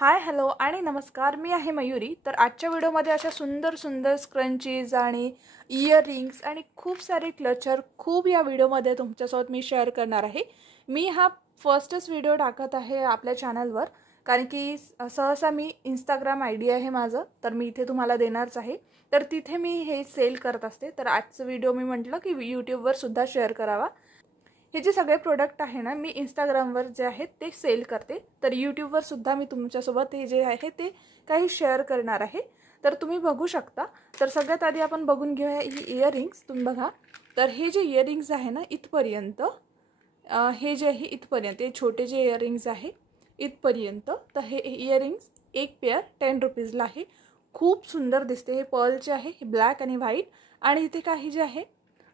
Hi hello आणि नमस्कार, मी आहे मयुरी। तर आजच्या व्हिडिओमध्ये अशा सुंदर सुंदर स्क्रंचीज आणि इयरिंग्स आणि खूप सारे क्लचर या व्हिडिओमध्ये तुमच्यासोबत मी शेअर करणार आहे। मी हा फर्स्टच व्हिडिओ टाकत आहे आपल्या चॅनलवर, कारण की सहसा मी इंस्टाग्राम आयडी आहे माझं, तर मी इथे तुम्हाला देणारच आहे। तर तिथे मी हे सेल करत असते, तर आजचा व्हिडिओ मी म्हटलं की यूट्यूबवर सुद्धा शेअर करावा। हे जे सगळे प्रोडक्ट आहे ना, मी इंस्टाग्रामवर जे आहेत ते सेल करते, तर यूट्यूबवर सुद्धा मी तुमच्यासोबत हे जे आहे ते काही शेअर करणार आहे। तर तुम्ही बघू शकता। तर सगळ्यात आधी आपण बघून घेऊया ही इयरिंग्स। तुम्ही बघा, तर हे जे इयरिंग्स आहे ना इथपर्यंत, हे जे आहे इथपर्यंत, हे छोटे जे इयरिंग्स आहे इथपर्यंत, तर हे इयरिंग्स एक पेअर 10 रुपीजला आहे। खूप सुंदर दिसते। हे पर्लचे आहे, हे ब्लॅक आणि व्हाईट, आणि इथे काही जे आहे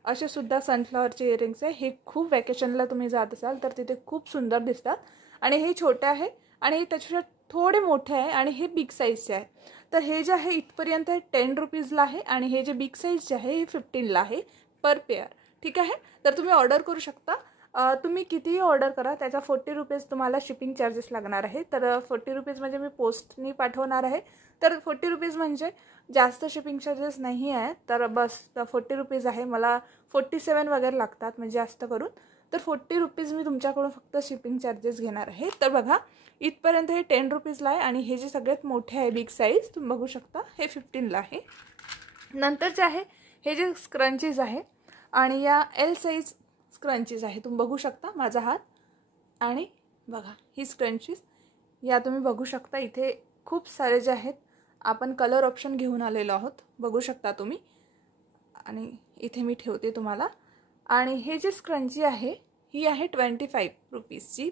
असे सुद्धा सनफ्लॉवरचे इयरिंग्स आहे। हे खूप वॅकेशनला तुम्ही जात असाल तर तिथे खूप सुंदर दिसतात। आणि हे छोटे आहे आणि हे त्याच्यापेक्षा थोडे मोठे आहे आणि हे बिग साईजचे आहे। तर हे जे आहे इथपर्यंत 10 रुपीजला आहे आणि हे जे बिग साईज जे आहे हे 15ला आहे पर पेअर। ठीक आहे, तर तुम्ही ऑर्डर करू शकता। तुम्ही कितीही ऑर्डर करा, त्याचा 40 रुपीज तुम्हाला शिपिंग चार्जेस लागणार आहे। तर 40 रुपीज म्हणजे मी पोस्टनी पाठवणार आहे, तर 40 रुपीज म्हणजे जास्त शिपिंग चार्जेस नाही आहे। तर बस 40 रुपीज आहे, मला 47 वगैरे लागतात म्हणजे जास्त करून। तर 40 रुपीज मी तुमच्याकडून फक्त शिपिंग चार्जेस घेणार आहे। तर बघा, इथपर्यंत हे 10 रुपीजला आहे आणि हे जे सगळ्यात मोठे आहे बिग साईज तुम्ही बघू शकता हे 15ला आहे। नंतर जे आहे हे जे स्क्रंचीज आहे आणि या एल साईज स्क्रंचीज आहे, तुम्ही बघू शकता माझा हात, आणि बघा ही स्क्रंचीज या तुम्ही बघू शकता। इथे खूप सारे जे आहेत आपण कलर ऑप्शन घेऊन आलेलो आहोत, बघू शकता तुम्ही, आणि इथे मी ठेवते तुम्हाला। आणि हे जे स्क्रंची आहे ही आहे 25 रुपीजची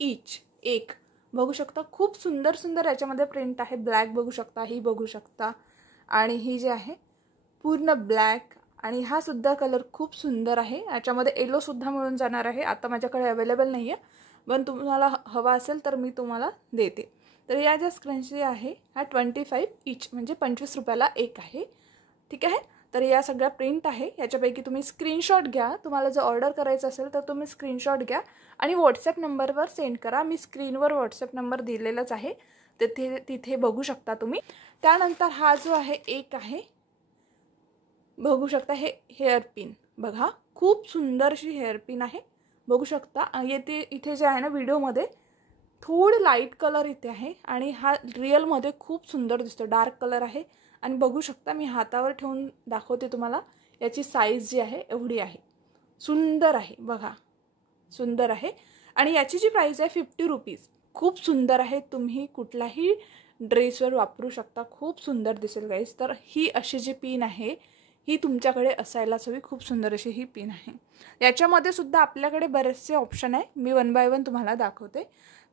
ईच एक, बघू शकता। खूप सुंदर सुंदर याच्यामध्ये प्रिंट आहे, ब्लॅक बघू शकता, ही बघू शकता, आणि ही जे आहे पूर्ण ब्लॅक, आणि हा सुद्धा कलर खूप सुंदर आहे। याच्यामध्ये येलो सुद्धा मिळून जाणार आहे, आता माझ्याकडे अवेलेबल नाही आहे, पण तुम्हाला हवा असेल तर मी तुम्हाला देते। तर या ज्या स्क्रंची आहे हा 25 ईच म्हणजे 25 रुपयाला एक आहे। ठीक आहे, तर या सगळ्या प्रिंट आहे, याच्यापैकी तुम्ही स्क्रीनशॉट घ्या। तुम्हाला जर ऑर्डर करायचं असेल तर तुम्ही स्क्रीनशॉट घ्या आणि व्हॉट्सॲप नंबरवर सेंड करा। मी स्क्रीनवर व्हॉट्सॲप नंबर दिलेलाच आहे, तिथे बघू शकता तुम्ही। त्यानंतर हा जो आहे एक आहे, बघू शकता, हे हेअर पिन बघा, खूप सुंदर अशी हेअर पिन आहे, बघू शकता। येथे इथे जे आहे ना व्हिडिओमध्ये थोडे लाईट कलर इथे आहे आणि हा रिअलमध्ये खूप सुंदर दिसतो, डार्क कलर आहे। आणि बघू शकता, मी हातावर ठेवून दाखवते तुम्हाला, याची साईज जी आहे एवढी आहे, सुंदर आहे बघा, सुंदर आहे। आणि याची जी प्राइस आहे 50 रुपीज, खूप सुंदर आहे, तुम्ही कुठलाही ड्रेसवर वापरू शकता, खूप सुंदर दिसेल गाईस। तर ही अशी जी पिन आहे ही तुमच्याकडे असायलाच हवी, खूप सुंदर अशी ही पिन आहे। याच्यामध्ये सुद्धा आपल्याकडे बरेचसे ऑप्शन आहे, मी 1 बाय 1 तुम्हाला दाखवते।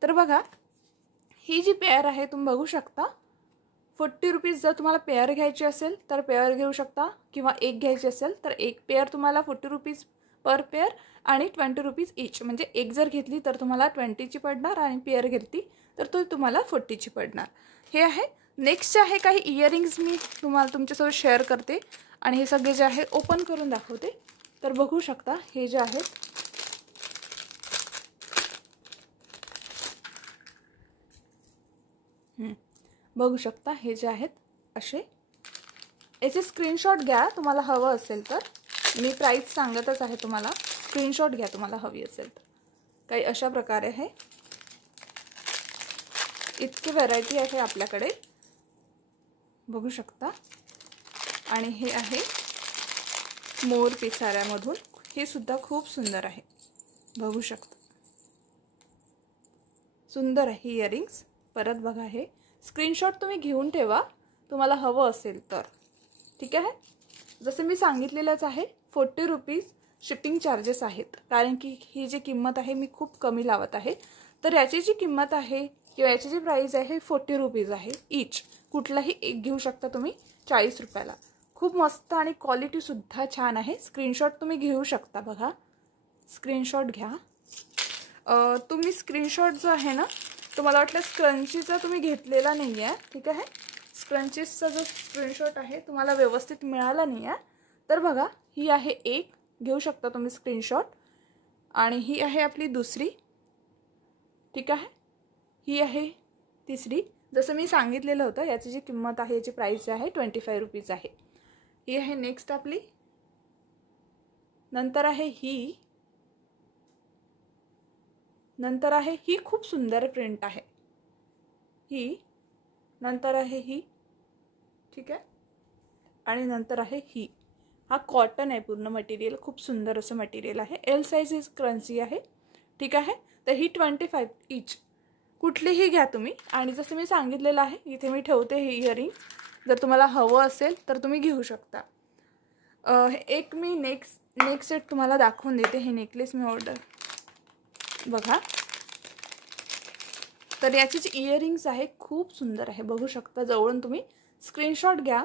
तर बघा, ही जी पेअर आहे तुम्ही बघू शकता 40 रुपीज। जर तुम्हाला पेअर घ्यायची असेल तर पेअर घेऊ शकता, किंवा एक घ्यायची असेल तर एक पेअर तुम्हाला 40 रुपीज पर पेअर आणि 20 रुपीज ईच, म्हणजे एक जर घेतली तर तुम्हाला 20ची पडणार आणि पेअर घेतली तर तो तुम्हाला 40ची पडणार। हे आहे। नेक्स्ट आहे काही इयरिंग्स मी तुम्हाला तुमच्यासोबत शेअर करते आणि हे सगळे जे आहे ओपन करून दाखवते। तर बघू शकता, हे जे आहेत बघू शकता, हे जे आहेत असे, याचे स्क्रीनशॉट घ्या तुम्हाला हवं असेल तर, मी प्राइस सांगतच आहे तुम्हाला, स्क्रीनशॉट घ्या तुम्हाला हवी असेल तर। काही अशा प्रकारे आहे, इतकी व्हरायटी आहे आपल्याकडे, बघू शकता। आणि हे आहे मोर पिसाऱ्यामधून, हे सुद्धा खूप सुंदर आहे, बघू शकता, सुंदर आहे इयरिंग्स। परत बघा, हे स्क्रीनशॉट तुम्ही घेऊन ठेवा तुम्हाला हवं असेल तर। ठीक आहे, जसं मी सांगितलेलंच आहे 40 रुपीज शिपिंग चार्जेस आहेत, कारण की ही जी किंमत आहे मी खूप कमी लावत आहे। तर याची जी किंमत आहे किंवा याची जी प्राइस आहे 40 रुपीज आहे ईच। कुठलाही एक घेऊ शकता तुम्ही 40 रुपयाला, खूप मस्त आणि क्वालिटी सुद्धा छान आहे। स्क्रीनशॉट तुम्ही घेऊ शकता, बघा स्क्रीनशॉट घ्या। तुम्ही स्क्रीनशॉट जो आहे ना, तुम्हाला वाटलं स्क्रंचीचा तुम्ही घेतलेला नाही आहे, ठीक आहे, स्क्रंचीसचा जो स्क्रीनशॉट आहे तुम्हाला व्यवस्थित मिळाला नाही आहे, तर बघा ही आहे एक, घेऊ शकता तुम्ही स्क्रीनशॉट। आणि ही आहे आपली दुसरी, ठीक आहे, ही आहे तिसरी जसं मी सांगितलेलं होतं याची जी किंमत आहे, याची प्राइस आहे 25 रुपीज आहे. ही आहे नेक्स्ट आपली. नंतर आहे ही. नंतर आहे ही, खूप सुंदर प्रिंट आहे ही. नंतर आहे ही, ठीक आहे. आणि नंतर आहे ही. हा कॉटन आहे पूर्ण मटेरियल, खूप सुंदर असं मटेरियल आहे. एल साइज इज क्रंची आहे, ठीक आहे. तर ही 25 ईच. कुठलीही घ्या तुम्ही. आणि जसं मी सांगितलेलं आहे इथे मी ठेवते हे इयरिंग, जर तुम्हाला हवं असेल तर तुम्ही घेऊ शकता. एक मी नेक्स्ट सेट तुम्हाला दाखवून देते. हे नेकलेस मी ऑर्डर बघा. तर याची जी इयरिंग्स आहे खूप सुंदर आहे, बघू शकता. जवळून तुम्ही स्क्रीनशॉट घ्या,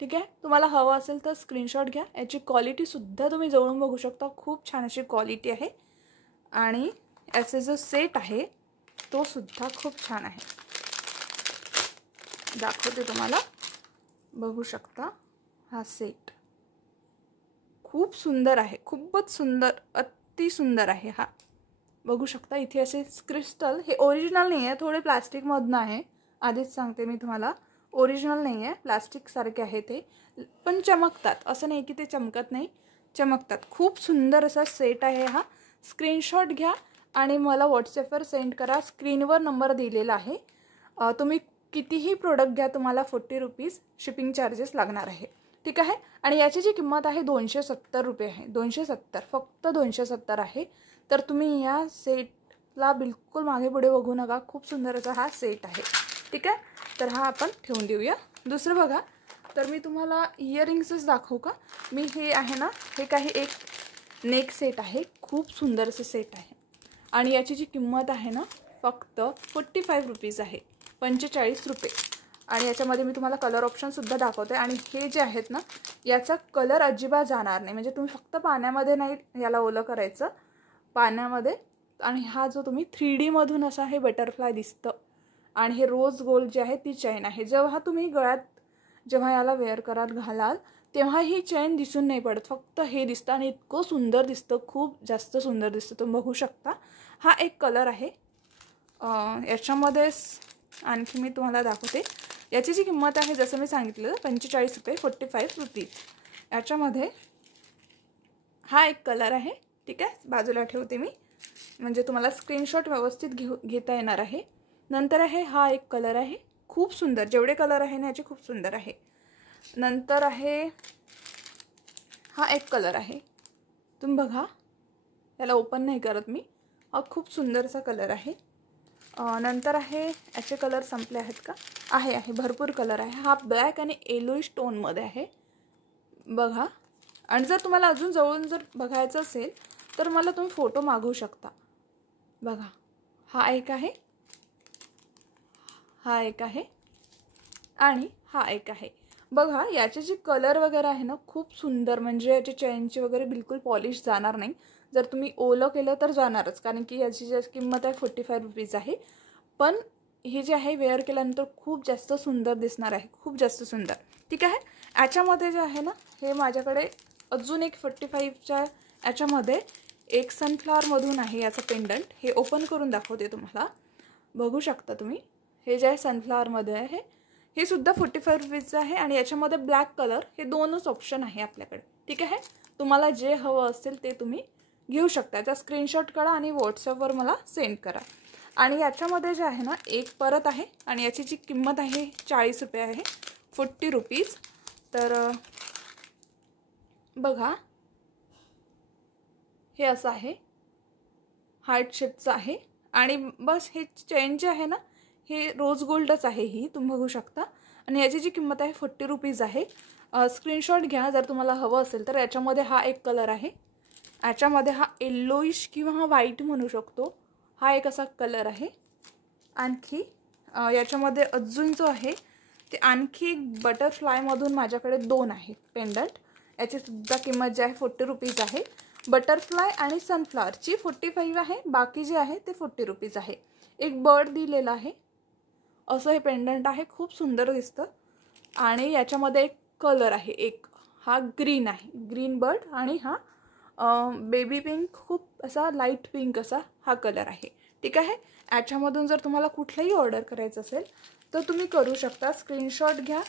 ठीक आहे. तुम्हाला हवं असेल तर स्क्रीनशॉट घ्या. याची क्वालिटीसुद्धा तुम्ही जवळून बघू शकता, खूप छान अशी क्वालिटी आहे. आणि याचा जो सेट आहे तो सुद्धा खूप छान आहे, दाखवते तुम्हाला, बघू शकता. हा सेट खूप सुंदर आहे, खूपच सुंदर, अति सुंदर आहे हा, बघू शकता. इथे असे क्रिस्टल, हे ओरिजिनल नाही आहे, थोडे प्लास्टिकमधनं आहे, आधीच सांगते मी तुम्हाला. ओरिजिनल नाही आहे, प्लास्टिक सारखे आहे ते, पण चमकतात. असं नाही की ते चमकत नाही, चमकतात. खूप सुंदर असा सेट आहे हा. स्क्रीनशॉट घ्या आणि मला व्हॉट्सॲपवर सेंड करा. स्क्रीनवर नंबर दिलेला आहे. तुम्ही कितीही प्रोडक्ट घ्या, तुम्हाला 40 रुपीज शिपिंग चार्जेस लागणार आहे, ठीक आहे. आणि याची जी किंमत आहे 270 रुपये आहे. 270, फक्त 270 आहे. तर तुम्ही या सेटला बिलकुल मागे पुढे बघू नका, खूप सुंदर असा हा सेट आहे, ठीक आहे. तर हा आपण ठेवून देऊया. दुसरं बघा, तर मी तुम्हाला इयरिंग्सच दाखवू का. मी हे आहे ना, हे काही एक नेक सेट आहे, खूप सुंदर असं सेट आहे. आणि याची जी किंमत आहे ना फक्त 45 रुपीज आहे, 45 रुपये. आणि याच्यामध्ये मी तुम्हाला कलर ऑप्शनसुद्धा दाखवते. आणि हे जे आहेत ना, याचा कलर अजिबात जाणार नाही. म्हणजे तुम्ही फक्त पाण्यामध्ये नाही याला ओलं करायचं, पाण्यामध्ये. आणि हा जो तुम्ही 3D मधून असा हे बटरफ्लाय दिसतं. आणि हे रोज गोल्ड जे आहे ती चेन आहे. जेव्हा तुम्ही गळ्यात जेव्हा याला वेअर कराल, घालाल, तेव्हा ही चेन दिसून नाही पडत, फक्त हे दिसतं. आणि इतकं सुंदर दिसतं, खूप जास्त सुंदर दिसतं, तुम्ही बघू शकता. हा एक कलर आहे. याच्यामध्येच आणखी मी तुम्हाला दाखवते. याची जी किंमत आहे जसं मी सांगितलं 45 रुपये, 45 रुपीज. याच्यामध्ये हा एक कलर आहे, ठीक आहे. बाजूला ठेवते मी, म्हणजे तुम्हाला स्क्रीनशॉट व्यवस्थित घेता येणार आहे. नंतर आहे हा एक कलर आहे, खूप सुंदर. जेवढे कलर आहे ना याचे खूप सुंदर आहे. नंतर आहे हा एक कलर आहे, तुम्ही बघा, याला ओपन नाही करत मी. हा खूप सुंदरसा कलर आहे. नंतर आहे, याचे कलर संपले आहेत का, आहे भरपूर कलर आहे. हा ब्लॅक आणि येलोइश टोनमध्ये आहे, बघा. आणि जर तुम्हाला अजून जवळून जर बघायचं असेल तर मला तुम्ही फोटो मागवू शकता, बघा. हा एक आहे, हा एक आहे आणि हा एक आहे, बघा. याचे जे कलर वगैरे आहे ना खूप सुंदर, म्हणजे याची चेनची वगैरे बिलकुल पॉलिश जाणार नाही. जर तुम्ही ओलं केलं तर जाणारच, कारण की याची जी किंमत आहे 45 रुपीज आहे. पण हे जे आहे वेअर केल्यानंतर खूप जास्त सुंदर दिसणार आहे, खूप जास्त सुंदर, ठीक आहे. याच्यामध्ये जे आहे ना, हे माझ्याकडे अजून एक 45च्या याच्यामध्ये एक सनफ्लॉवरमधून आहे याचं पेंडंट. हे ओपन करून दाखवते तुम्हाला, बघू शकता तुम्ही. हे जे आहे सनफ्लॉवरमध्ये आहे, हे सुद्धा 45 रुपीजचं आहे. आणि याच्यामध्ये ब्लॅक कलर, हे दोनच ऑप्शन आहे आपल्याकडे, ठीक आहे. तुम्हाला जे हवं असेल ते तुम्ही घेऊ शकता. त्याचा स्क्रीनशॉट काढा आणि व्हॉट्सअपवर मला सेंड करा. आणि याच्यामध्ये जे आहे ना एक परत आहे, आणि याची जी किंमत आहे 40 रुपये आहे, 40 रुपीज. तर बघा, हे असं आहे, हार्ट शेपचं आहे. आणि बस हे चेन जे आहे ना हे रोज गोल्डच आहे, ही तुम्ही बघू शकता. आणि याची जी किंमत आहे 40 रुपीज आहे. स्क्रीनशॉट घ्या जर तुम्हाला हवं असेल तर. याच्यामध्ये हा एक कलर आहे, याच्यामध्ये हा येल्लोइश किंवा हा व्हाईट म्हणू शकतो, हा एक असा कलर आहे. आणखी याच्यामध्ये अजून जो आहे ते आणखी एक बटरफ्लायमधून माझ्याकडे दोन आहे पेंडंट. याची सुद्धा किंमत जी आहे 40 रुपीज आहे. बटरफ्लाय आणि सनफ्लॉवरची 45 आहे, बाकी जे आहे ते 40 रुपीज आहे. एक बर्ड दिलेला आहे, असं हे पेंडंट आहे, खूप सुंदर दिसतं. आणि याच्यामध्ये एक कलर आहे, एक हा ग्रीन आहे, ग्रीन बर्ड. आणि हा बेबी पिंक, खूप असा लाईट पिंक असा हा कलर आहे, ठीक आहे. याच्यामधून जर तुम्हाला कुठलंही ऑर्डर करायचं असेल तर तुम्ही करू शकता. स्क्रीनशॉट घ्या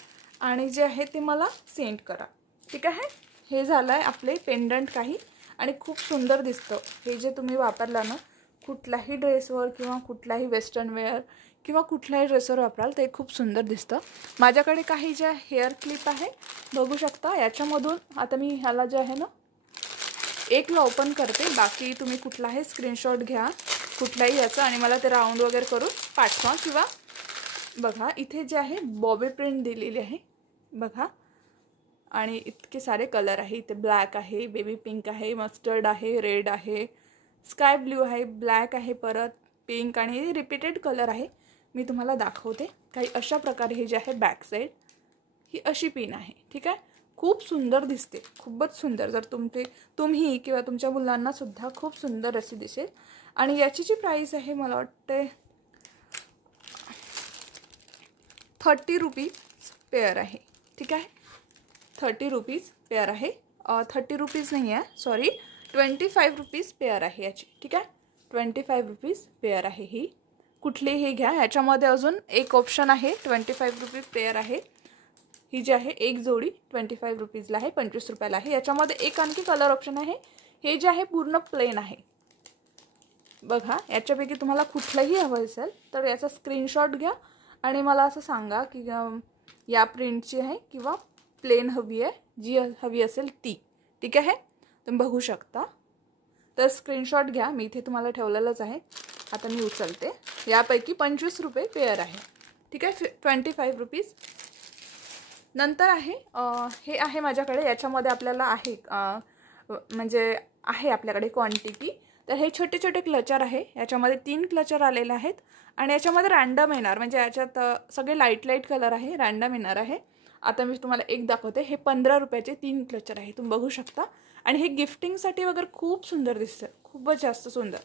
आणि जे आहे ते मला सेंड करा. ठीक आहे. हे झालं आहे आपले पेंडंट काही आणि खूप सुंदर दिसतं. हे जे तुम्ही वापरला ना कुठलाही ड्रेसवर किंवा कुठलाही वेस्टर्न वेअर किंवा कुठल्याही ड्रेसवर वापराल ते खूप सुंदर दिसतं. माझ्याकडे काही ज्या हेअर क्लिप आहे बघू शकता. याच्यामधून आता मी ह्याला जे आहे ना एकला ओपन करते. बाकी तुम्ही कुठलाही स्क्रीनशॉट घ्या कुठलाही याचा आणि मला ते राऊंड वगैरे करून पाठवा. किंवा बघा इथे जे आहे बॉबी प्रिंट दिलेली आहे बघा. आणि इतके सारे कलर आहे. इथे ब्लॅक आहे, बेबी पिंक आहे, मस्टर्ड आहे, रेड आहे, स्काय ब्ल्यू आहे, ब्लॅक आहे, परत पिंक आणि रिपीटेड कलर आहे. मी तुम्हाला दाखवते. काही अशा प्रकारे हे जे आहे बॅक साईड ही अशी पिन आहे. ठीक आहे. खूप सुंदर दिसते, खूपच सुंदर. जर तुम्ही किंवा तुमच्या मुलांना सुद्धा खूप सुंदर अशी दिसेल. आणि याची जी प्राईस आहे मला वाटते 30 रुपीज पेअर आहे. ठीक आहे. 30 रुपीज पेअर आहे. 30 रुपीज नाही आहे, सॉरी 25 रुपीज पेअर आहे याची. ठीक आहे. 25 रुपीज पेअर आहे ही. कुठलीही घ्या. याच्यामध्ये अजून एक ऑप्शन आहे 25 रुपीज पेअर आहे. ही जी आहे एक जोडी 25 रुपीजला आहे, 25 रुपयाला आहे. याच्यामध्ये एक आणखी कलर ऑप्शन आहे. हे जे आहे पूर्ण प्लेन आहे बघा. याच्यापैकी तुम्हाला कुठलंही हवं असेल तर याचा स्क्रीनशॉट घ्या आणि मला असं सांगा की या प्रिंटची आहे किंवा प्लेन हवी आहे, जी हवी असेल ती. ठीक आहे. तुम्ही बघू शकता. तर स्क्रीनशॉट घ्या. मी इथे तुम्हाला ठेवलेलंच आहे. आता मी उचलते. यापैकी 25 रुपये पेअर आहे. ठीक आहे. 25 रुपीज. नंतर आहे हे आहे माझ्याकडे. याच्यामध्ये आपल्याला आहे म्हणजे आहे आपल्याकडे क्वांटिटी. तर हे छोटे छोटे क्लचर आहे. याच्यामध्ये 3 क्लचर आलेले आहेत आणि याच्यामध्ये रँडम येणार. म्हणजे याच्यात सगळे लाईट कलर आहे, रँडम येणार आहे. आता मी तुम्हाला एक दाखवते. हे 15 रुपयाचे 3 क्लचर आहे. तुम्ही बघू शकता. आणि हे गिफ्टिंगसाठी वगैरे खूप सुंदर दिसतं, खूपच जास्त सुंदर.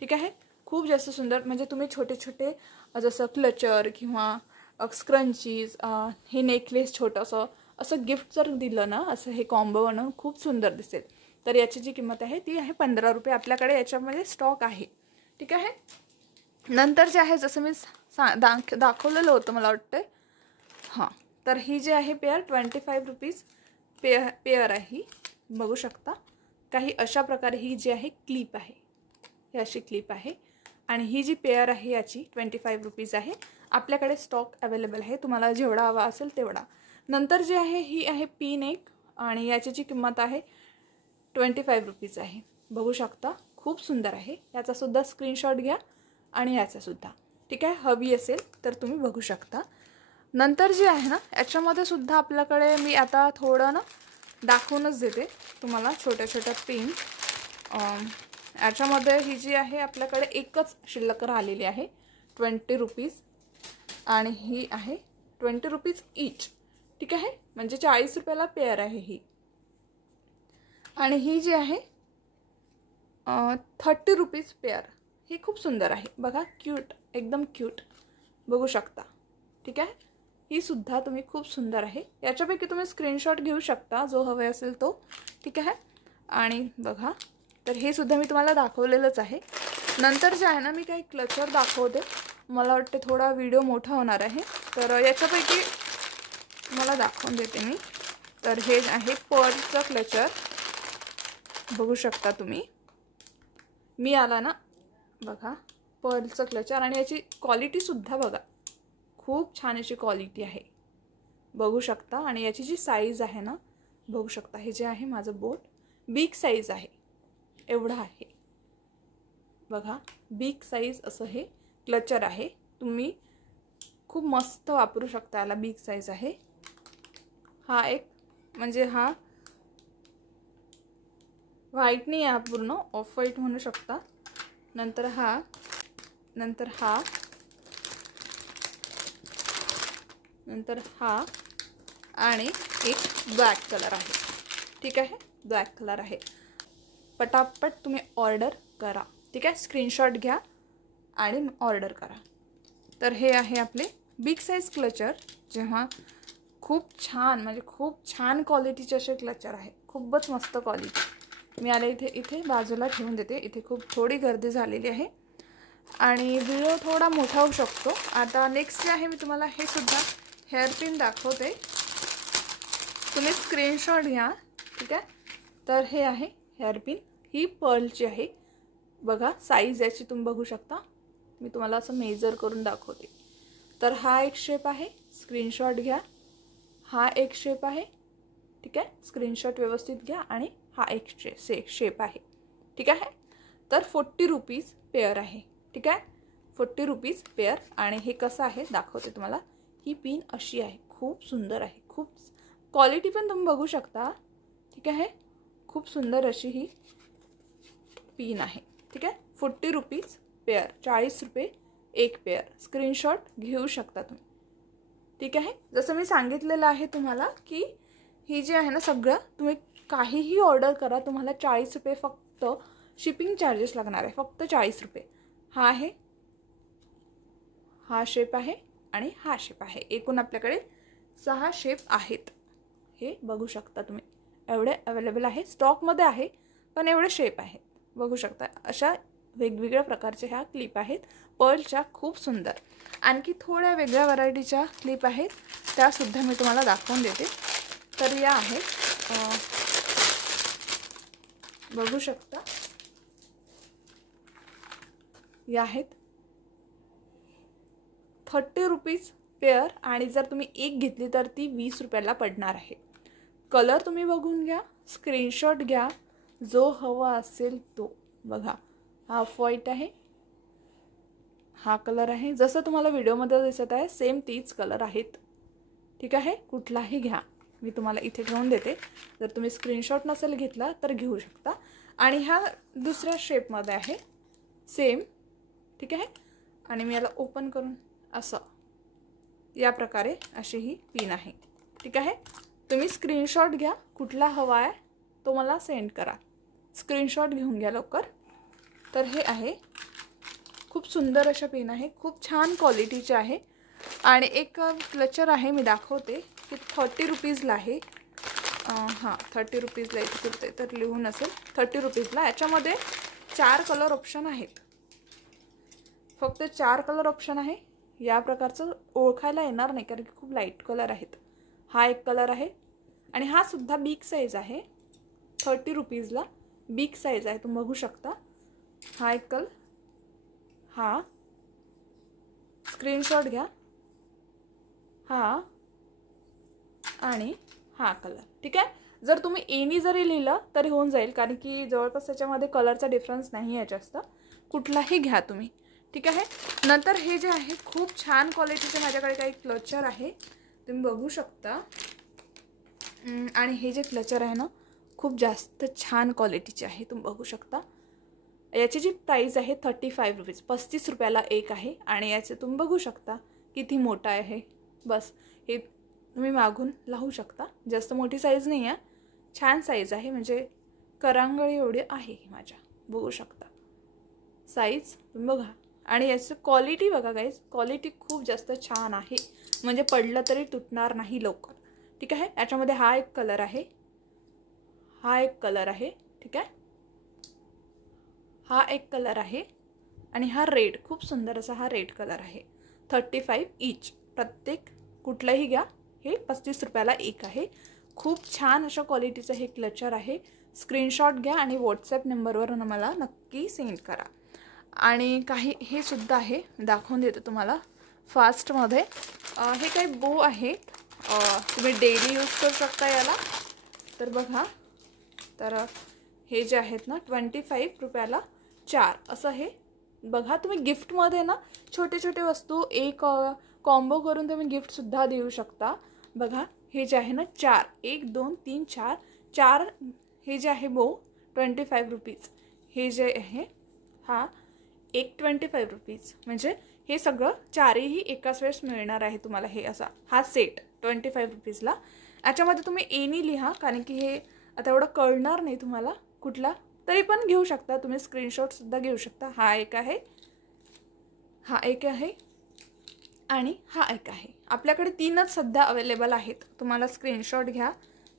ठीक आहे. खूप जास्त सुंदर. म्हणजे तुम्ही छोटे छोटे जसं क्लचर किंवा स्क्रंचीज, हे नेकलेस छोटंसं असं गिफ्ट जर दिलं ना, असं हे कॉम्बो बनवून खूप सुंदर दिसेल. तर याची जी किंमत आहे ती आहे 15 रुपये. आपल्याकडे याच्यामध्ये स्टॉक आहे. ठीक आहे. नंतर जे आहे जसं मी दाखवलेलं होतं मला वाटतं. हां. तर ही जी आहे पेअर 25 रुपीज पेअर आहे. बघू शकता. काही अशा प्रकारे ही जी आहे क्लिप आहे, ही अशी क्लिप आहे. आणि ही जी पेअर आहे याची 25 रुपीज आहे. आपल्याकडे स्टॉक अवेलेबल आहे, तुम्हाला जेवढा हवा असेल तेवढा. नंतर जे आहे ही आहे पिन एक आणि याची जी किंमत आहे 25 रुपीज आहे. बघू शकता. खूप सुंदर आहे. याचासुद्धा स्क्रीनशॉट घ्या आणि याचासुद्धा. ठीक आहे. हवी असेल तर तुम्ही बघू शकता. नंतर जे आहे ना याच्यामध्ये सुद्धा आपल्याकडे मी आता थोडं ना दाखवूनच देते तुम्हाला छोट्या छोट्या पिन. याच्यामध्ये ही जी आहे आपल्याकडे एकच शिल्लक राहिलेली आहे 20 रुपीज आणि ही आहे 20 रुपीज ईच. ठीक आहे. म्हणजे 40 रुपयाला पेअर आहे ही. आणि ही जी आहे 30 रुपीज पेअर. ही खूप सुंदर आहे बघा. क्यूट, एकदम क्यूट. बघू शकता. ठीक आहे. ही सुद्धा तुम्ही खूप सुंदर आहे. याच्यापैकी तुम्ही स्क्रीनशॉट घेऊ शकता जो हवे असेल तो. ठीक आहे. आणि बघा. तर हे सुद्धा मी तुम्हाला दाखवलेलंच आहे. नंतर जे आहे ना मी काही क्लचर दाखवते. मला वाटते थोडा व्हिडिओ मोठा होणार आहे तर याच्यापैकी मला दाखवून देते मी. तर हे आहे पर्लचं क्लचर. बघू शकता तुम्ही. मी आला ना बघा पर्लचं क्लचर. आणि याची क्वालिटीसुद्धा बघा. खूप छान अशी क्वालिटी आहे. बघू शकता. आणि याची जी साईज आहे ना बघू शकता. हे जे आहे माझं बोट बिग साईज आहे, एवढं आहे बघा. बिग साईज असं हे क्लचर आहे. तुम्ही खूप मस्त वापरू शकता याला. बिग साईज आहे. हा एक म्हणजे हा व्हाईट नाही आहे, पूर्ण ऑफ व्हाईट म्हणू शकता. नंतर हा, नंतर हा, नंतर हा आणि एक ब्लॅक कलर आहे. ठीक आहे. ब्लॅक कलर आहे. पटापट तुम्ही ऑर्डर करा. ठीक आहे. स्क्रीनशॉट घ्या आणि ऑर्डर करा. तर हे आहे आपले बिग साईज क्लचर. जेव्हा खूप छान म्हणजे खूप छान क्वालिटीचे असे क्लचर आहे. खूपच मस्त क्वालिटी. मी आले इथे बाजूला ठेवून देते. इथे खूप थोडी गर्दी झालेली आहे. आणि व्हिडिओ थोडा मोठा होऊ शकतो। आता नेक्स्ट जे आहे मी तुम्हाला हे सुद्धा हेअर पिन दाखवते, तुम्ही स्क्रीनशॉट घ्या, ठीक आहे। तर हे आहे हेअर पिन, ही पर्लची आहे बघा, साईज याची तुम्ही बघू शकता, मी तुम्हाला असं मेजर करून दाखवते। तर हा एक शेप आहे, स्क्रीनशॉट घ्या, हा एक शेप आहे, ठीक आहे, स्क्रीनशॉट व्यवस्थित घ्या, आणि हा एक शेप आहे, ठीक आहे। तर 40 रुपीज पेअर आहे, ठीक आहे, 40 रुपीज पेअर। आणि हे कसं आहे दाखवते तुम्हाला, ही पिन अशी आहे, खूप सुंदर आहे, खूप क्वालिटी पण तुम्ही बघू शकता, ठीक आहे, खूप सुंदर अशी ही पिन आहे, ठीक आहे। 40 रुपीज पेअर, 40 रुपये एक पेअर, स्क्रीनशॉट घेऊ शकता तुम्ही, ठीक आहे। जसं मी सांगितलेलं आहे तुम्हाला की ही जी आहे ना सगळं तुम्ही काहीही ऑर्डर करा, तुम्हाला 40 रुपये फक्त शिपिंग चार्जेस लागणार आहे, फक्त 40 रुपये। हा आहे, हा शेप आहे आणि हा शेप आहे, एकूण आपल्याकडे 6 शेप आहेत, हे बघू शकता तुम्ही, एवढे अवेलेबल आहे, स्टॉकमध्ये आहे, पण एवढे शेप आहेत, बघू शकता। अशा वेगवेगळ्या प्रकारच्या ह्या क्लिप आहेत पर्लच्या, खूप सुंदर। आणखी थोड्या वेगळ्या व्हरायटीच्या क्लिप आहेत, त्या सुद्धा मी तुम्हाला दाखवून देते। तर या आहेत, बघू शकता, या आहेत 30 रुपीज पेअर, आणि जर तुम्ही एक घेतली तर ती 20 रुपयाला पडणार आहे। कलर तुम्ही बघून घ्या, स्क्रीनशॉट घ्या, जो हवा असेल तो बघा। हा ऑफ व्हाईट आहे, हा कलर आहे, जसं तुम्हाला व्हिडिओमध्ये दिसत आहे सेम तीच कलर आहेत, ठीक आहे। कुठलाही घ्या, मी तुम्हाला इथे ठेवून देते, जर तुम्ही स्क्रीनशॉट नसेल घेतला तर घेऊ शकता। आणि हा दुसऱ्या शेपमध्ये आहे सेम, ठीक आहे। आणि मी याला ओपन करून असं या प्रकारे अशी ही पिन आहे, ठीक आहे। तुम्ही स्क्रीनशॉट घ्या, कुठला हवा आहे तो मला सेंड करा, स्क्रीनशॉट घेऊन घ्या लवकर। तर हे आहे, खूप सुंदर अशा पेन आहे, खूप छान क्वालिटीचे आहे। आणि एक क्लचर आहे, मी दाखवते की 30 रुपीजला आहे, हां 30 रुपीजला इथे कुठे तर लिहून असेल 30 रुपीजला। याच्यामध्ये 4 कलर ऑप्शन आहेत, फक्त 4 कलर ऑप्शन आहे, या प्रकारचं ओळखायला येणार नाही कारण की खूप लाईट कलर आहेत। हा एक कलर आहे, आणि हा सुद्धा बिग साईज आहे, 30 रुपीजला बिग साईज आहे, तुम्ही बघू शकता। हा एक कलर, हा स्क्रीनशॉट घ्या, हा आणि हा कलर, ठीक आहे। जर तुम्ही एनी जरी लिहिलं तरी होऊन जाईल, कारण की जवळपास त्याच्यामध्ये कलरचा डिफरन्स नाही आहे जास्त, कुठलाही घ्या तुम्ही, ठीक आहे। नंतर हे जे आहे खूप छान क्वालिटीचे माझ्याकडे काही क्लचर आहे, तुम्ही बघू शकता। आणि हे जे क्लचर आहे ना खूप जास्त छान क्वालिटीचे आहे, तुम्ही बघू शकता। याची जी प्राइस आहे 35 रुपीज, 35 रुपयाला एक आहे। आणि याचे तुम्ही बघू शकता किती मोठा आहे, बस हे तुम्ही मागून लावू शकता, जास्त मोठी साईज नाही आहे, छान साईज आहे, म्हणजे करांगळी एवढी आहे माझ्या, बघू शकता साईज तुम्ही बघा। आणि याची क्वालिटी बघा गाईज, क्वालिटी खूप जास्त छान आहे, म्हणजे पडलं तरी तुटणार नाही लवकर, ठीक आहे। याच्यामध्ये हा एक कलर आहे, हा एक कलर आहे, ठीक आहे, हा एक कलर आहे, आणि हा रेड, खूप सुंदर असा हा रेड कलर आहे। 35 ईच, प्रत्येक कुठलाही घ्या, हे 35 रुपयाला एक आहे। खूप छान अशा क्वालिटीचं हे क्लचर आहे, स्क्रीनशॉट घ्या आणि व्हॉट्सॲप नंबरवर मला नक्की सेंड करा। आणि काही हे सुद्धा आहे, दाखवून देतो तुम्हाला फास्टमध्ये। हे काही बो आहेत, तुम्ही डेली यूज करू शकता याला। तर बघा, तर हे जे आहेत ना 25 रुपयाला 4 असं हे बघा। तुम्ही गिफ्टमध्ये ना छोटे छोटे वस्तू एक कॉम्बो करून तुम्ही गिफ्टसुद्धा देऊ शकता। बघा हे जे आहे ना 4, 1 2 3 4 4 हे जे आहे बो 25 रुपीज, हे जे आहे हा एक 25 रुपीज, म्हणजे हे सगळं चारही एकाच वेळेस मिळणार आहे तुम्हाला। हे असा हा सेट 25 रुपीजला। याच्यामध्ये तुम्ही एनी लिहा, कारण की हे आता एवढं कळणार नाही तुम्हाला कुठला, तरी पण घेऊ शकता तुम्ही, स्क्रीनशॉट सुद्धा घेऊ शकता। हा एक आहे, हा एक आहे, आणि हा एक आहे। आपल्याकडे 3च सध्या अवेलेबल आहेत, तुम्हाला स्क्रीनशॉट घ्या,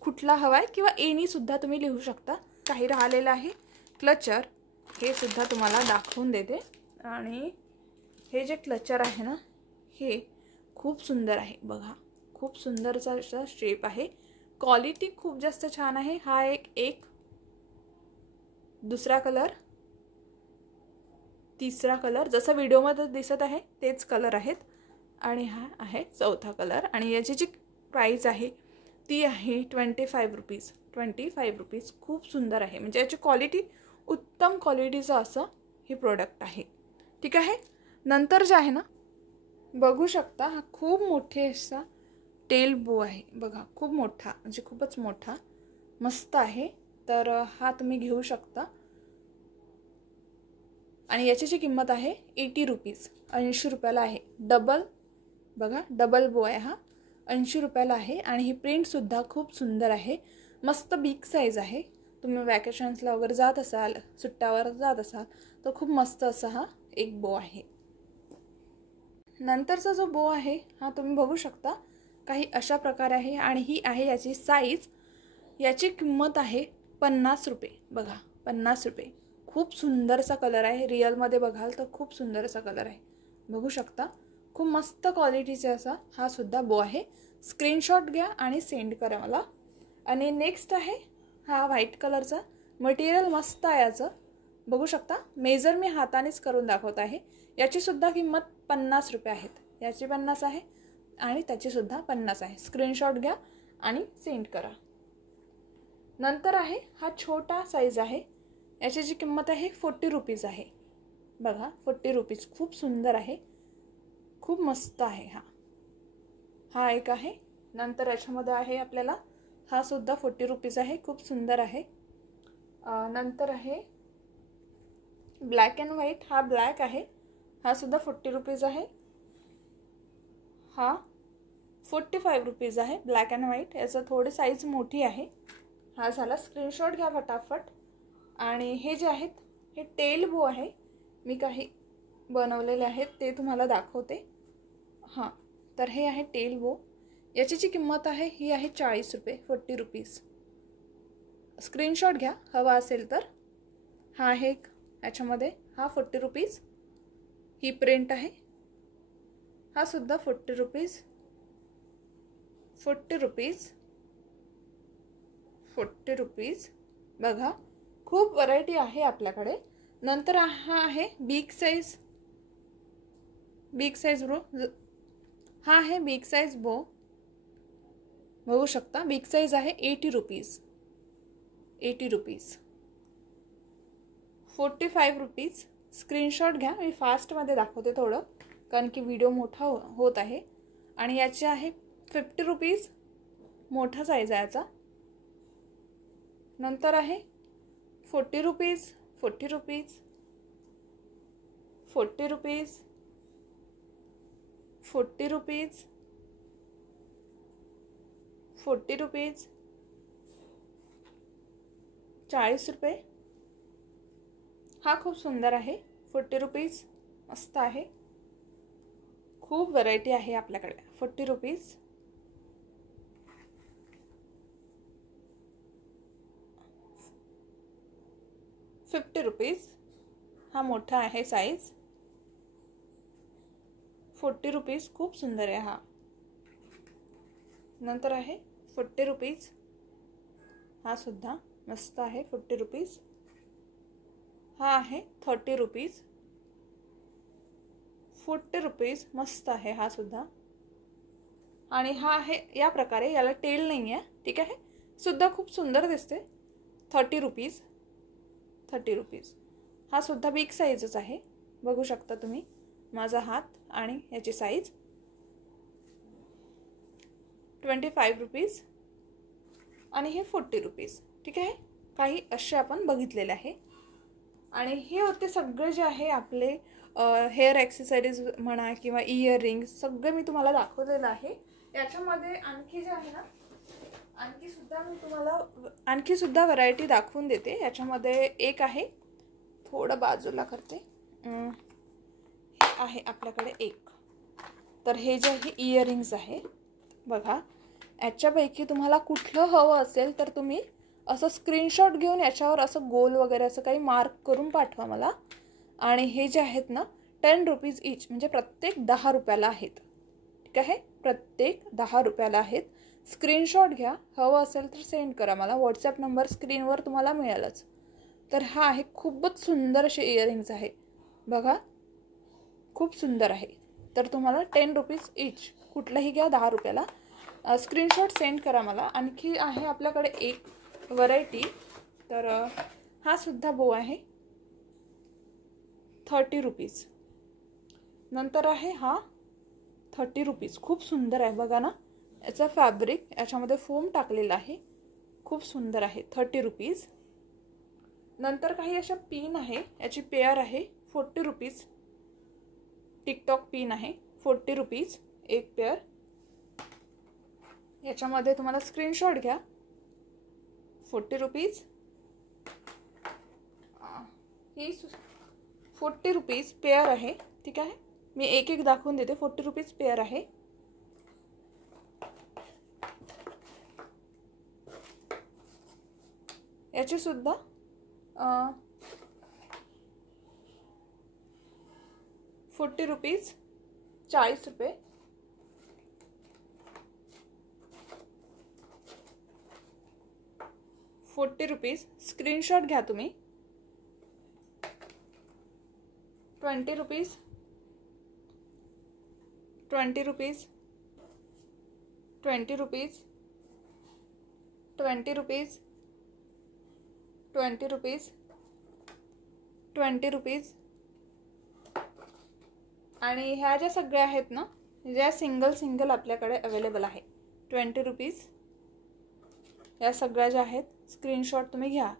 कुठला हवाय किंवा एनी सुद्धा तुम्ही लिहू शकता। काही राहिलेलं आहे क्लचर, हे सुद्धा तुम्हाला दाखवून देते। आणि हे जे क्लचर आहे ना हे खूप सुंदर आहे बघा, खूप सुंदरचा असा शेप आहे, क्वालिटी खूप जास्त छान आहे। हा एक दुसरा कलर, तिसरा कलर, जसं व्हिडिओमध्ये दिसत आहे तेच कलर आहेत, आणि हा आहे चौथा कलर। आणि याची जी प्राइस आहे ती आहे 25 रुपीज। 25 रुपीज, खूप सुंदर आहे, म्हणजे याची क्वालिटी उत्तम क्वालिटीचं असं हे प्रोडक्ट आहे, ठीक आहे। नंतर जे आहे ना बघू शकता, हा खूप मोठे असा टेल बो आहे बघा, खूप मोठा, म्हणजे खूपच मोठा, मस्त आहे। तर हा तुम्ही घेऊ शकता, आणि याची जी किंमत आहे 80 रुपीज, 80 रुपयाला आहे। डबल बघा, डबल बो आहे हा, 80 रुपयाला आहे। आणि ही प्रिंटसुद्धा खूप सुंदर आहे, मस्त बिग साईज आहे। तुम्ही वॅकेशन्सला वगैरे जात असाल, सुट्ट्यावर जात असाल तर खूप मस्त असा हा एक बो आहे। नंतरचा जो बो आहे हा तुम्ही बघू शकता, काही अशा प्रकारे आहे, आणि ही आहे याची साईज। याची किंमत आहे 50 रुपये बघा, 50 रुपये। खूप सुंदरसा कलर आहे, रिअलमध्ये बघाल तर खूप सुंदरसा कलर आहे, बघू शकता। खूप मस्त क्वालिटीचा असा हा सुद्धा बो आहे। स्क्रीनशॉट घ्या आणि सेंड करा मला। आणि नेक्स्ट आहे हा व्हाईट कलरचा, मटेरियल मस्त आहे याचं, बघू शकता। मेजर मी हातानेच करून दाखवत आहे। याची सुद्धा किंमत 50 रुपये आहेत, याची 50 आहे आणि त्याची सुद्धा 50 आहे। स्क्रीनशॉट घ्या आणि सेंड करा। नंतर आहे हा छोटा साईज आहे, याची जी किंमत आहे 40 रुपीज आहे बघा, 40 रुपीज, खूप सुंदर आहे, खूप मस्त आहे हा एक आहे। नंतर याच्यामध्ये आहे आपल्याला हा सुद्धा 40 रुपीज आहे, खूप सुंदर आहे। नंतर आहे ब्लॅक अँड व्हाईट, हा ब्लॅक आहे, हा सुद्धा 40 रुपीज आहे, हा 45 रुपीज आहे ब्लॅक अँड व्हाईट। याचं थोडी साईज मोठी आहे। हा झाला, स्क्रीनशॉट घ्या फटाफट। आणि हे जे आहेत हे टेल बो आहे, मी काही बनवलेले आहेत ते तुम्हाला दाखवते। हां, तर हे आहे टेल बो, याची जी किंमत आहे ही आहे 40 रुपये, 40 रुपीज। स्क्रीनशॉट घ्या हवा असेल तर। हा आहे याच्यामध्ये, हा 40 रुपीज, ही प्रिंट आहे, हा सुद्धा 40 रुपीज, 40 रुपीज, 40 रुपीज बघा, खूप व्हरायटी आहे आपल्याकडे। नंतर हा आहे बिग साईज, बिग साईज बो, हा आहे बिग साईज बो, बघू शकता। बिग साईज आहे 80 रुपीज, 80 रुपीज, 45 रुपीज। स्क्रीनशॉट घ्या, मी फास्टमध्ये दाखवते थोडं, कारण की व्हिडिओ मोठा होत आहे। आणि याचे आहे 50 रुपीज, मोठा साईज आहे याचा। नंतर आहे 40 rupees, 40 rupees, 40 rupees, 40 rupees, 40 rupees, 40 रुपये। हा खूप सुंदर आहे, 40 रुपीज, मस्त आहे, खूप व्हरायटी आहे आपल्याकडे। 40 रुपीज, 50 रुपीज, हा मोठा आहे साईज, 40 रुपीज, खूप सुंदर आहे हा। नंतर आहे 40 रुपीज, हा सुद्धा मस्त आहे, 40 रुपीज। हा आहे 30 रुपीज, 40 रुपीज, मस्त आहे हा सुद्धा। आणि हा आहे या प्रकारे, याला टेल नाही आहे, ठीक आहे, सुद्धा खूप सुंदर दिसते, 30 रुपीज, 30 रुपीज। हा सुद्धा बिग साईजच आहे, बघू शकता तुम्ही माझा हात आणि याची साईज। 25 रुपीज आणि हे 40 रुपीज, ठीक आहे। काही असे आपण बघितलेले आहे। आणि हे होते सगळे जे आहे आपले हेअर ॲक्सेसरीज म्हणा किंवा इयरिंग्स, सगळे मी तुम्हाला दाखवलेलं आहे। याच्यामध्ये आणखी जे आहे ना, आणखी सुद्धा व्हरायटी दाखवून देते। याच्यामध्ये एक आहे, थोडं बाजूला करते, हे आहे आपल्याकडे एक, तर हे जे आहे इयरिंग्स आहे बघा। याच्यापैकी तुम्हाला कुठलं हवं असेल तर तुम्ही असं स्क्रीनशॉट घेऊन याच्यावर असं गोल वगैरे असं काही मार्क करून पाठवा मला। आणि हे जे आहेत ना 10 रुपीज ईच, म्हणजे प्रत्येक 10 रुपयाला आहेत. ठीक आहे, प्रत्येक 10 रुपयाला आहेत. स्क्रीनशॉट घ्या, हवं असेल तर सेंड करा मला. व्हॉट्सॲप नंबर स्क्रीनवर तुम्हाला मिळेलच. तर हा आहे खूपच सुंदर असे इयरिंग्स आहे बघा, खूप सुंदर आहे. तर तुम्हाला 10 रुपीज ईच, कुठलंही घ्या 10 रुपयाला. स्क्रीनशॉट सेंड करा मला. आणखी आहे आपल्याकडे एक व्हरायटी, तर हा सुद्धा बो आहे 30 रुपीज. नंतर आहे हा 30 रुपीज, खूप सुंदर आहे बघा ना. याचा फॅब्रिक, याच्यामध्ये फोम टाकलेला आहे, खूप सुंदर आहे. 30 रुपीज. नंतर काही अशा पिन आहे, याची पेअर आहे 40 रुपीज. टिकटॉक पिन आहे 40 रुपीज एक पेअर. याच्यामध्ये तुम्हाला स्क्रीनशॉट घ्या, 40 रुपीज. ही 40 रुपीज पेअर आहे. ठीक आहे, मी एक एक दाखवून देते. 40 रुपीज पेअर आहे. याची सुद्धा 40 रुपीज, 40 रुपये. ₹40 रुपीज. स्क्रीनशॉट घ्या तुम्ही. 20 rupees, 20 rupees, 20 rupees, 20 rupees, 20 rupees, 20 rupees. आणि ह्या ज्या सगळ्या आहेत ना, ज्या सिंगल आपल्याकडे अवेलेबल आहे, 20 रुपीज. या सगळ्या ज्या आहेत, स्क्रीनशॉट तुम्ही घ्या.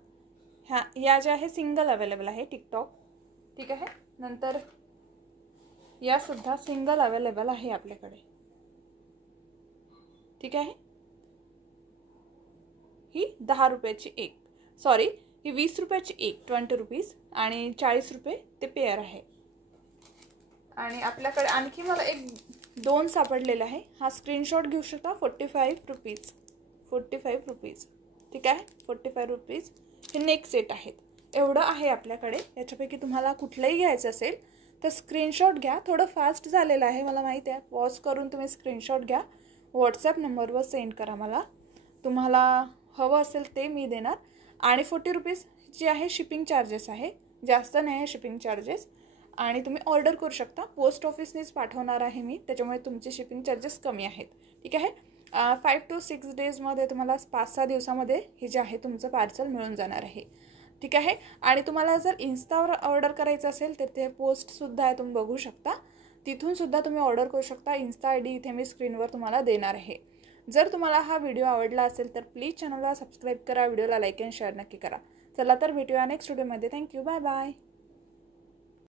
या ज्या आहे सिंगल अवेलेबल आहे टिकटॉक. ठीक आहे. नंतर या सुद्धा सिंगल अवेलेबल आहे आपल्याकडे. ठीक आहे. ही 10 रुपयाची एक, सॉरी ही 20 रुपयाची एक, 20 रुपीज. आणि 40 रुपये ते पेअर आहे. आणि आपल्याकडे आणखी मला एक 2 सापडलेला आहे. हा स्क्रीनशॉट घेऊ शकता. 45 रुपीज, 45 रुपीज. ठीक आहे, 45 रुपीज. हे नेक सेट आहेत. एवढं आहे आपल्याकडे. याच्यापैकी तुम्हाला कुठलंही घ्यायचं असेल तर स्क्रीनशॉट घ्या. थोडं फास्ट झालेलं आहे मला माहिती आहे. पॉज करून तुम्ही स्क्रीनशॉट घ्या, व्हॉट्सॲप नंबरवर सेंड करा मला. तुम्हाला हवं असेल ते मी देणार. आणि 40 रुपीज जी आहे शिपिंग चार्जेस आहे, जास्त नाही आहे शिपिंग चार्जेस. आणि तुम्ही ऑर्डर करू शकता. पोस्ट ऑफिसनेच पाठवणार आहे मी, त्याच्यामुळे तुमचे शिपिंग चार्जेस कमी आहेत. ठीक आहे. 5 to 6 डेजमध्ये तुम्हाला 5-6 दिवसामध्ये हे जे आहे तुमचं पार्सल मिळून जाणार आहे. ठीक आहे. आणि तुम्हाला जर इन्स्टावर ऑर्डर करायचं असेल तर ते पोस्टसुद्धा आहे, तुम्ही बघू शकता. तिथूनसुद्धा तुम्ही ऑर्डर करू शकता. इन्स्टा ID इथे मी स्क्रीनवर तुम्हाला देणार आहे. जर तुम्हाला हा व्हिडिओ आवडला असेल तर प्लीज चॅनलला सबस्क्राईब करा, व्हिडिओला लाईक अँड शेअर नक्की करा. चला तर भेटूया नेक्स्ट व्हिडिओमध्ये. Thank you, bye bye.